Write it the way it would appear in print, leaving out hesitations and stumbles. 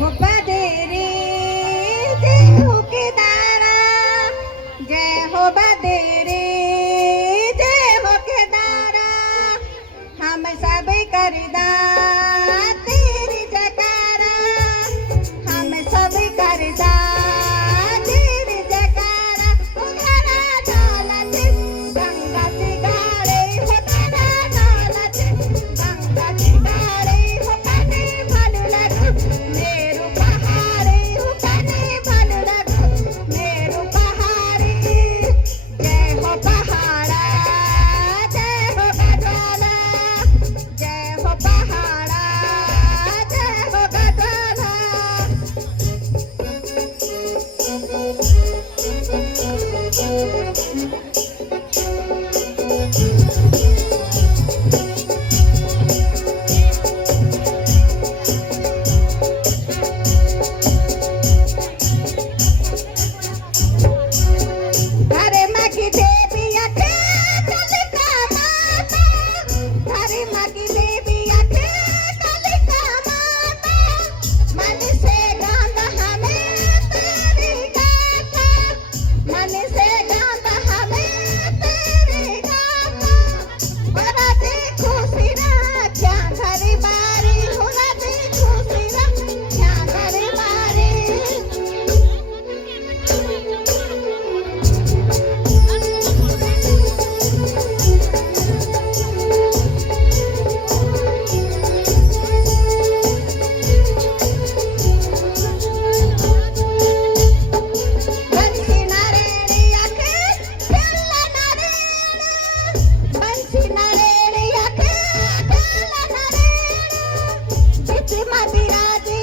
हो बदेरी जय हो केदारा जय हो बदेरी जय हो केदारा हम सब करदा तेरी जयकारा हम सब करदा तेरी जयकारा उधारा दौलत गंगा सिगारे हो तारा दौलत गंगा सिगारे हो कने भल लगु मेरू पहाड़े हो कने भल लगु मेरू पहाड़ी जय हो पहाड़ा जय हो गजला जय हो पहाड़ा जय हो गजला हरे मगी देवी अखे कलिका माता हरे मगी देवी अखे कलिका माता मन से गांदा हमें तेरी गाथा मन से गांदा हमें तेरी गाथा और देखो सिरा क्या घरी बारी हो देखो सिरा क्या घरी बारी बंसी नरेड़ी अखे खेला नरेड़ा बंसी नरेड़ी अखे खेला नरेड़ा बिच मदिरा दी